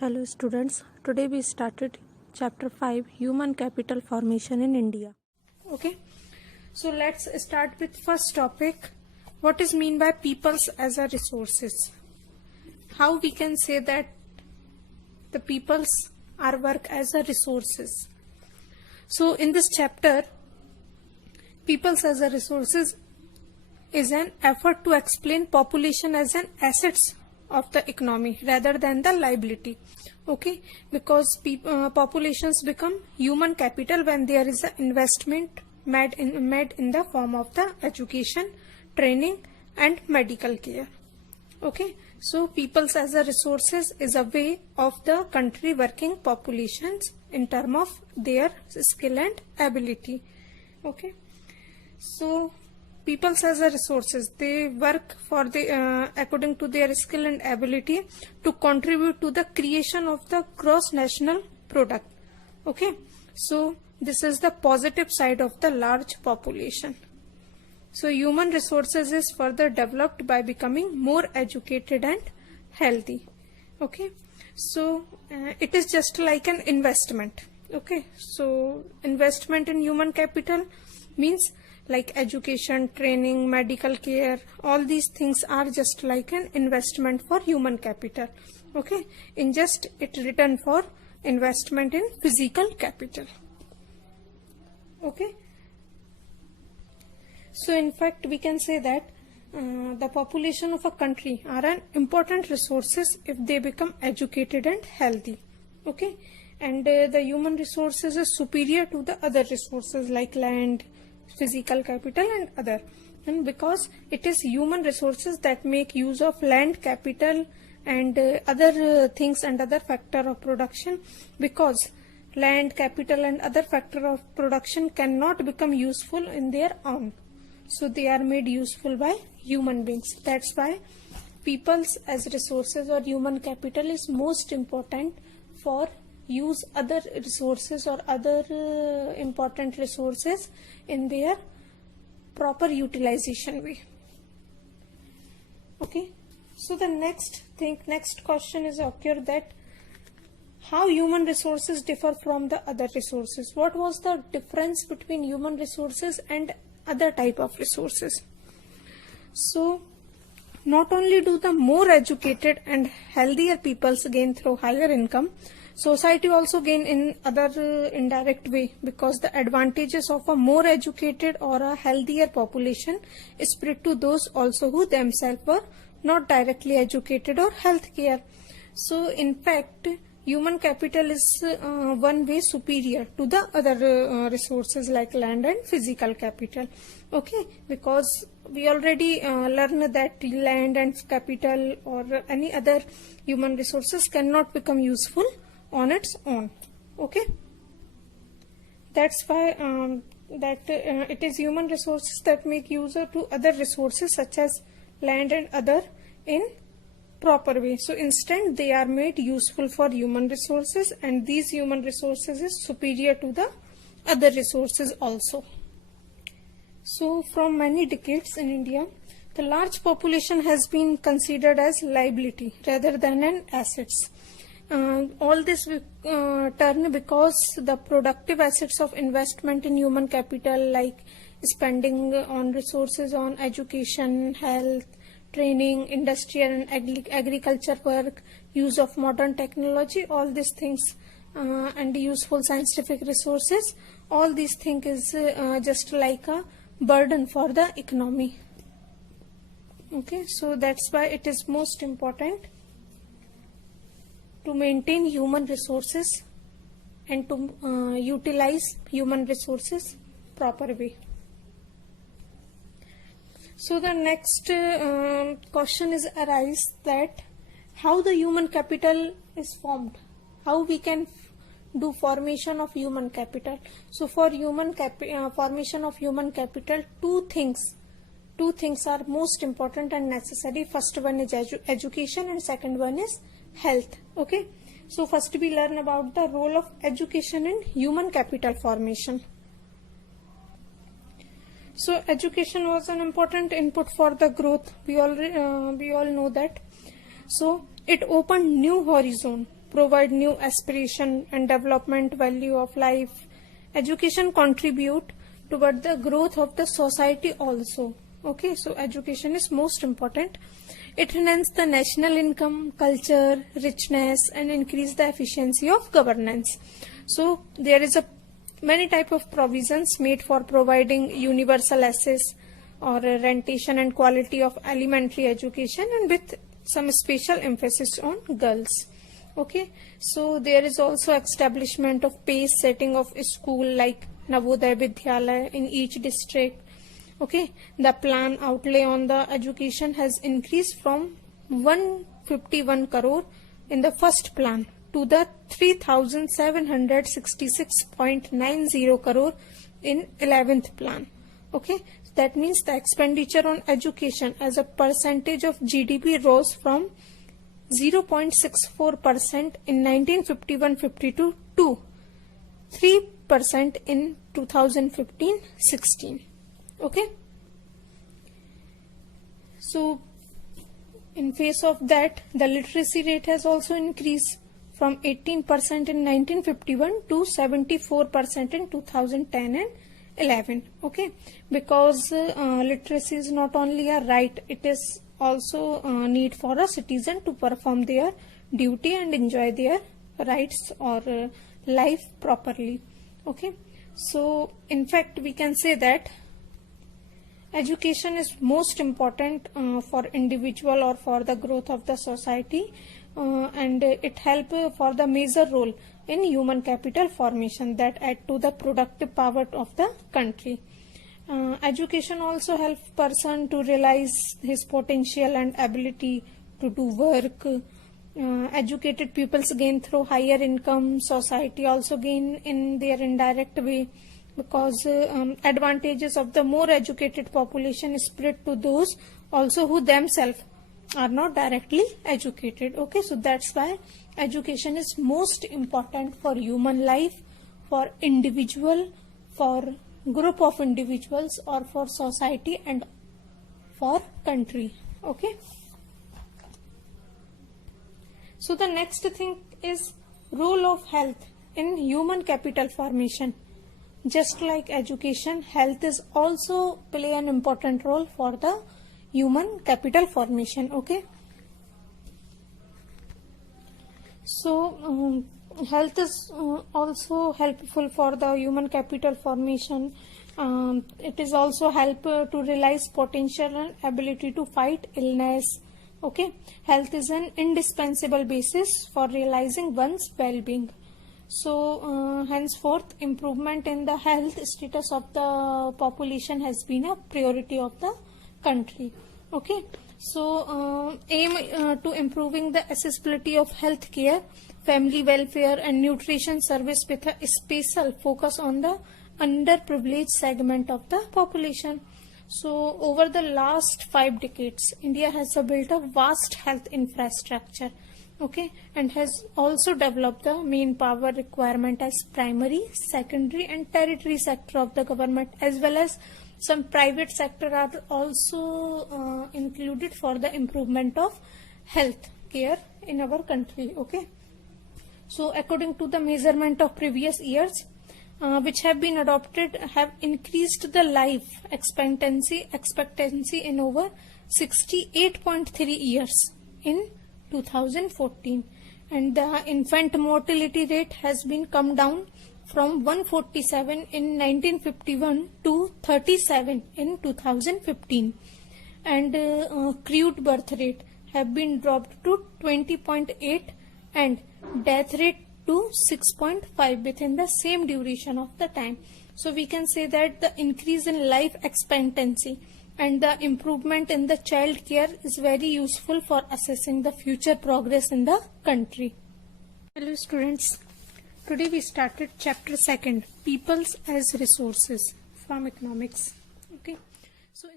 Hello students, today we started chapter 5 Human Capital Formation in India. Okay, so let's start with first topic. What is mean by peoples as a resources? How we can say that the peoples are work as a resources? So in this chapter, peoples as a resources is an effort to explain population as an assets of the economy rather than the liability. Okay, because populations become human capital when there is an investment made in the form of the education, training and medical care. Okay, so peoples as a resources is a way of the country working populations in term of their skill and ability. Okay, so peoples as a resources, they work for the according to their skill and ability to contribute to the creation of the gross national product. Okay, so this is the positive side of the large population. So human resources is further developed by becoming more educated and healthy. Okay, so it is just like an investment. Okay, so investment in human capital means like education, training, medical care, all these things are just like an investment for human capital. Okay, in just it written for investment in physical capital. Okay, so in fact we can say that the population of a country are an important resources if they become educated and healthy. Okay, and the human resources is superior to the other resources like land, physical capital and other, and because it is human resources that make use of land, capital and other things and other factor of production, because land, capital and other factor of production cannot become useful in their own, so they are made useful by human beings. That's why peoples as resources or human capital is most important for use other resources or other important resources in their proper utilization way. Okay, so the next question is occur that how human resources differ from the other resources. What was the difference between human resources and other type of resources? So not only do the more educated and healthier peoples gain through higher income, society also gain in other indirect way, because the advantages of a more educated or a healthier population is spread to those also who themselves were not directly educated or healthcare. So in fact human capital is one way superior to the other resources like land and physical capital. Okay, because we already learned that land and capital or any other human resources cannot become useful on its own. Okay, that's why it is human resources that make use to other resources such as land and other in proper way. So instead they are made useful for human resources, and these human resources is superior to the other resources also. So from many decades in India, the large population has been considered as liability rather than an assets. All this turn because the productive assets of investment in human capital like spending on resources on education, health, training, industrial and agriculture work, use of modern technology, all these things and useful scientific resources, all these things is just like a burden for the economy. Okay, so that's why it is most important to maintain human resources and to utilize human resources proper way. So the next question is arise that how the human capital is formed, how we can do formation of human capital. So for human formation of human capital, two things are most important and necessary. First one is education and second one is health. Okay, so first we learn about the role of education in human capital formation. So education was an important input for the growth. We all know that. So It opened new horizon, provide new aspiration and development value of life. Education contribute toward the growth of the society also. Okay, so education is most important. It enhance the national income, culture, richness, and increase the efficiency of governance. So there is a many type of provisions made for providing universal access or rentation and quality of elementary education, and with some special emphasis on girls. Okay, so there is also establishment of pace setting of a school like Navodaya Vidyalaya in each district. Okay, the plan outlay on the education has increased from 151 crore in the first plan to the 3,766.90 crore in 11th plan. Okay, that means the expenditure on education as a percentage of GDP rose from 0.64% in 1951-52 to 3% in 2015-16. Okay, so in face of that, the literacy rate has also increased from 18% in 1951 to 74% in 2010 and 11. Okay, because literacy is not only a right, it is also a need for a citizen to perform their duty and enjoy their rights or life properly. Okay, so in fact we can say that education is most important for individual or for the growth of the society, and it help for the major role in human capital formation that add to the productive power of the country. Education also helps person to realize his potential and ability to do work. Educated pupils gain through higher income, society also gain in their indirect way, because advantages of the more educated population is spread to those also who themselves are not directly educated. Okay, so that's why education is most important for human life, for individual, for group of individuals, or for society and for country. Okay, so the next thing is role of health in human capital formation. Just like education, health is also play an important role for the human capital formation. Okay, so health is also helpful for the human capital formation. It is also help to realize potential and ability to fight illness. Okay, health is an indispensable basis for realizing one's well-being. So henceforth, improvement in the health status of the population has been a priority of the country. Okay, so aim to improving the accessibility of health care, family welfare and nutrition service with a special focus on the underprivileged segment of the population. So over the last 5 decades, India has built a vast health infrastructure. Okay, and has also developed the main power requirement as primary, secondary and tertiary sector of the government, as well as some private sector are also included for the improvement of health care in our country. Okay, so according to the measurement of previous years which have been adopted, have increased the life expectancy in over 68.3 years in 2014, and the infant mortality rate has been come down from 147 in 1951 to 37 in 2015, and crude birth rate have been dropped to 20.8 and death rate to 6.5 within the same duration of the time. So we can say that the increase in life expectancy and the improvement in the child care is very useful for assessing the future progress in the country. Hello students, today we started chapter 2, Peoples as Resources from economics. Okay, so